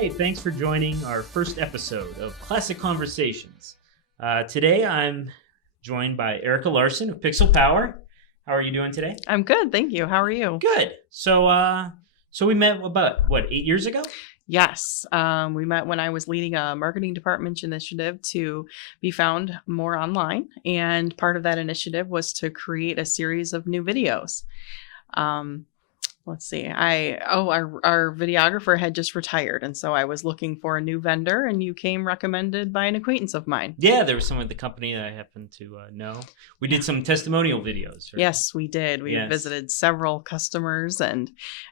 Hey, thanks for joining our first episode of Classic Conversations. Today I'm joined by Erica Larson of Pixel Power. How are you doing today? I'm good, thank you. How are you? Good. So we met about 8 years ago? Yes, we met when I was leading a marketing department initiative to be found more online, and part of that initiative was to create a series of new videos. Um, let's see, our videographer had just retired, and so I was looking for a new vendor, and you came recommended by an acquaintance of mine. Yeah, there was someone at the company that I happen to know. We did some testimonial videos. Right? Yes, we did. We visited several customers and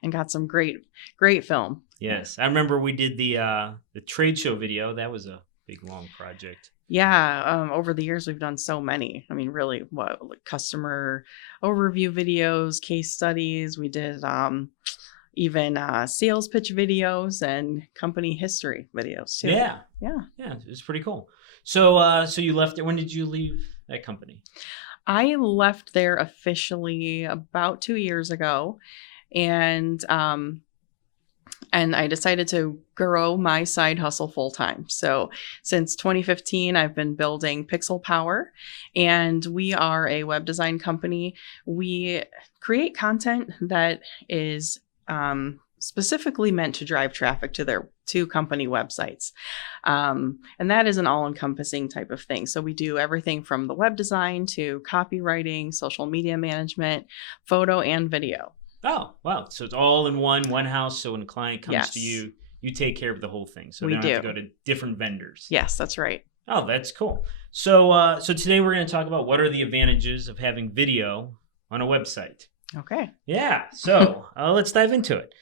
got some great film. Yes, I remember we did the trade show video. That was a big, long project. Yeah, over the years we've done so many. I mean, really, customer overview videos, case studies. We did even sales pitch videos and company history videos too. Yeah, it was pretty cool. So you left it. When did you leave that company? I left there officially about 2 years ago, and I decided to grow my side hustle full time. So since 2015, I've been building Pixel Power, and we are a web design company. We create content that is specifically meant to drive traffic to their company websites. And that is an all-encompassing type of thing. So we do everything from the web design to copywriting, social media management, photo and video. Oh, wow. So it's all in one house. So when a client comes to you, you take care of the whole thing. So they don't have to go to different vendors. Yes, that's right. Oh, that's cool. So today we're going to talk about what are the advantages of having video on a website. Okay. Yeah. So let's dive into it.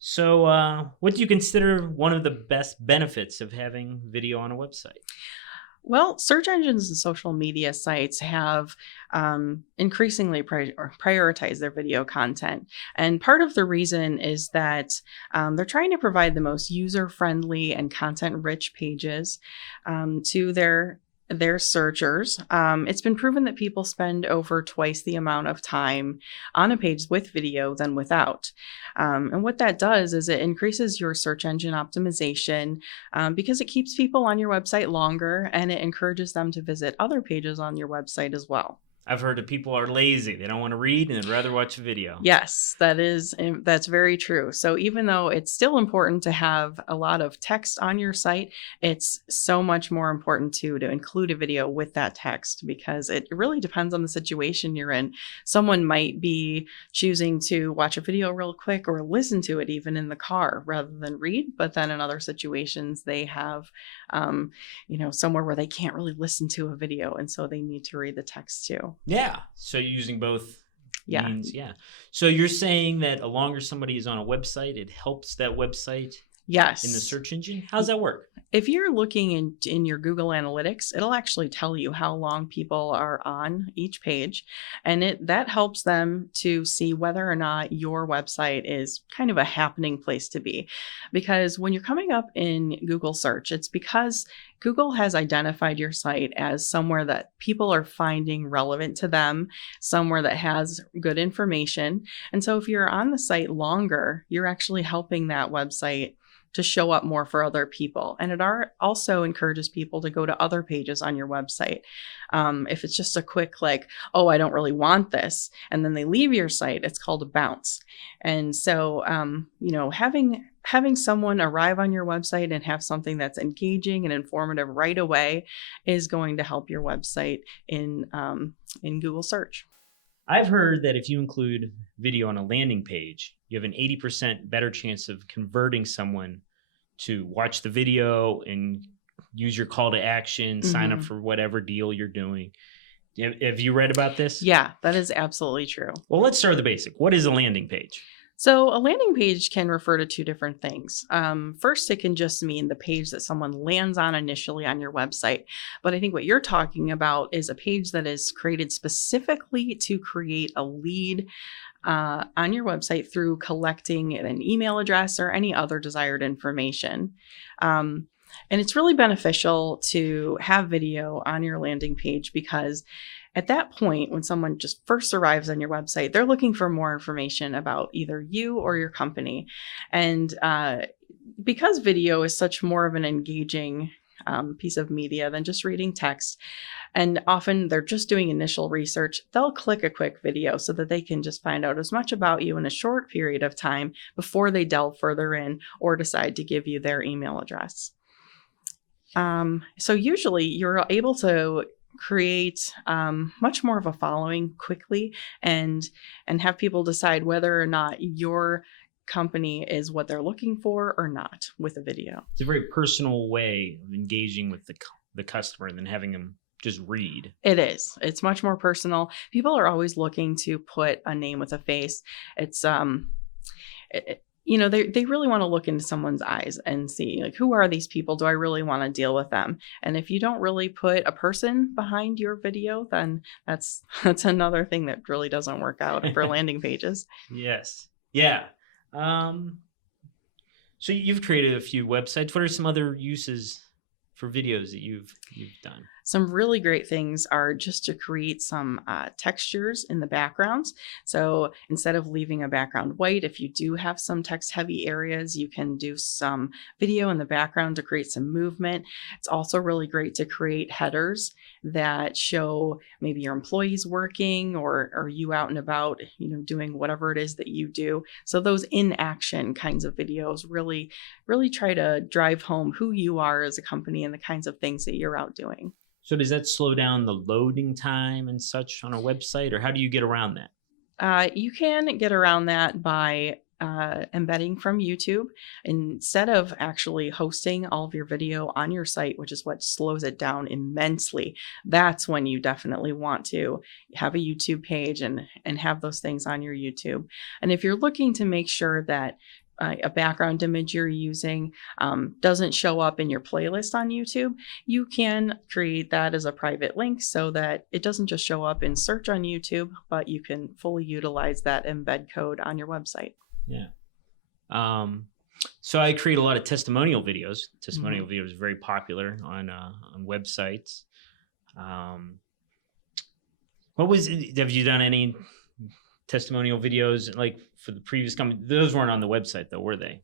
So what do you consider one of the best benefits of having video on a website? Well, search engines and social media sites have increasingly prioritized their video content. And part of the reason is that they're trying to provide the most user-friendly and content-rich pages to their searchers. It's been proven that people spend over twice the amount of time on a page with video than without. And what that does is it increases your search engine optimization because it keeps people on your website longer, and it encourages them to visit other pages on your website as well. I've heard that people are lazy. They don't want to read and they'd rather watch a video. Yes, that's very true. So even though it's still important to have a lot of text on your site, it's so much more important to include a video with that text, because it really depends on the situation you're in. Someone might be choosing to watch a video real quick or listen to it even in the car rather than read. But then in other situations, they have, somewhere where they can't really listen to a video, and so they need to read the text too. Yeah. So you're using both means. Yeah. So you're saying that the longer somebody is on a website, it helps that website Yes. in the search engine? How does that work? If you're looking in your Google Analytics, it'll actually tell you how long people are on each page. And that helps them to see whether or not your website is kind of a happening place to be. Because when you're coming up in Google search, it's because Google has identified your site as somewhere that people are finding relevant to them, somewhere that has good information. And so if you're on the site longer, you're actually helping that website to show up more for other people. And it also encourages people to go to other pages on your website. If it's just a quick oh, I don't really want this, and then they leave your site, it's called a bounce. And so, having someone arrive on your website and have something that's engaging and informative right away is going to help your website in Google search. I've heard that if you include video on a landing page, you have an 80% better chance of converting someone to watch the video and use your call to action, sign up for whatever deal you're doing. Have you read about this? Yeah, that is absolutely true. Well, let's start with the basic. What is a landing page? So a landing page can refer to two different things. First, it can just mean the page that someone lands on initially on your website. But I think what you're talking about is a page that is created specifically to create a lead on your website through collecting an email address or any other desired information. And it's really beneficial to have video on your landing page because at that point, when someone just first arrives on your website, they're looking for more information about either you or your company. And because video is such more of an engaging piece of media than just reading text, and often they're just doing initial research, they'll click a quick video so that they can just find out as much about you in a short period of time before they delve further in or decide to give you their email address. So usually you're able to create much more of a following quickly and have people decide whether or not your company is what they're looking for or not with a video. It's a very personal way of engaging with the customer than having them just read. It is. It's much more personal. People are always looking to put a name with a face. It's they really want to look into someone's eyes and see, like, who are these people? Do I really want to deal with them? And if you don't really put a person behind your video, then that's another thing that really doesn't work out for landing pages. Yes. Yeah. So you've created a few websites. What are some other uses for videos that you've done? Some really great things are just to create some textures in the backgrounds. So instead of leaving a background white, if you do have some text heavy areas, you can do some video in the background to create some movement. It's also really great to create headers that show maybe your employees working or you out and about, doing whatever it is that you do. So those in action kinds of videos really, really try to drive home who you are as a company and the kinds of things that you're out doing. So does that slow down the loading time and such on a website, or how do you get around that? You can get around that by embedding from YouTube. Instead of actually hosting all of your video on your site, which is what slows it down immensely, that's when you definitely want to have a YouTube page and have those things on your YouTube. And if you're looking to make sure that a background image you're using doesn't show up in your playlist on YouTube, you can create that as a private link so that it doesn't just show up in search on YouTube, but you can fully utilize that embed code on your website. Yeah. So I create a lot of testimonial videos. Testimonial videos are very popular on websites. Have you done any testimonial videos like for the previous company? Those weren't on the website though, were they?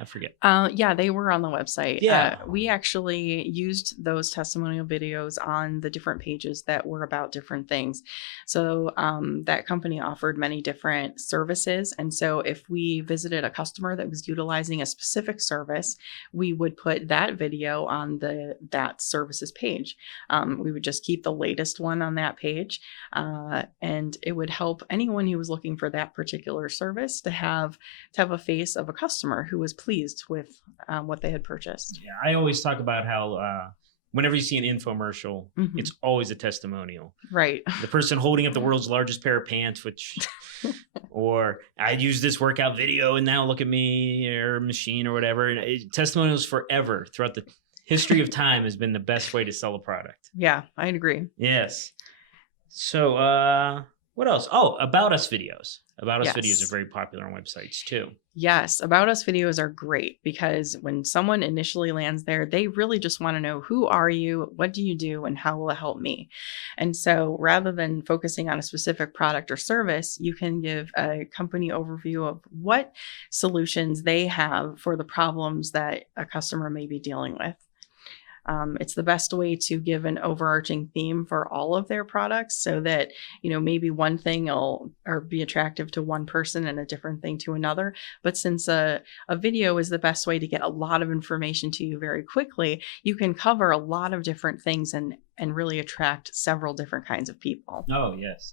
I forget. Yeah, they were on the website. Yeah. We actually used those testimonial videos on the different pages that were about different things. So that company offered many different services. And so if we visited a customer that was utilizing a specific service, we would put that video on that services page. We would just keep the latest one on that page. And it would help anyone who was looking for that particular service to have a face of a customer who was pleased with what they had purchased. Yeah, I always talk about how whenever you see an infomercial, it's always a testimonial. Right. The person holding up the world's largest pair of pants, or I use this workout video and now look at me, or machine or whatever. Testimonials forever throughout the history of time has been the best way to sell a product. Yeah, I'd agree. Yes. So what else? Oh, About Us videos. About Us Yes. videos are very popular on websites too. Yes, About Us videos are great because when someone initially lands there, they really just want to know, who are you, what do you do, and how will it help me? And so rather than focusing on a specific product or service, you can give a company overview of what solutions they have for the problems that a customer may be dealing with. It's the best way to give an overarching theme for all of their products so that, maybe one thing will be attractive to one person and a different thing to another. But since a video is the best way to get a lot of information to you very quickly, you can cover a lot of different things and really attract several different kinds of people. Oh, yes.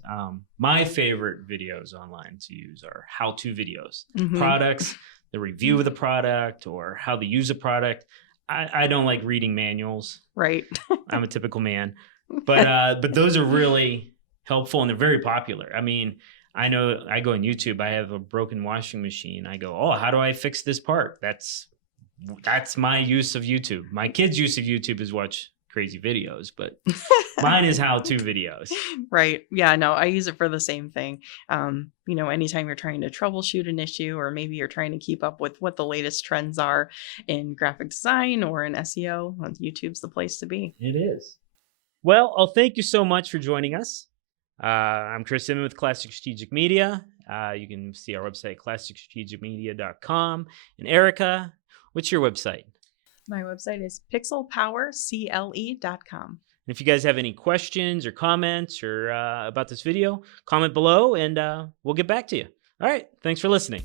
My favorite videos online to use are how-to videos. Mhm. Products, the review of the product, or how to use a product. I don't like reading manuals. Right. I'm a typical man. But those are really helpful and they're very popular. I mean, I know I go on YouTube, I have a broken washing machine. I go, oh, how do I fix this part? That's my use of YouTube. My kids' use of YouTube is watch crazy videos, but mine is how-to videos. Right. Yeah, no, I use it for the same thing. Anytime you're trying to troubleshoot an issue, or maybe you're trying to keep up with what the latest trends are in graphic design or in SEO, well, YouTube's the place to be. It is. Well, I'll thank you so much for joining us. I'm Chris Inman with Classic Strategic Media. You can see our website, classicstrategicmedia.com. And Erica, What's your website? My website is pixelpowercle.com. And if you guys have any questions or comments or about this video, comment below and we'll get back to you. All right. Thanks for listening.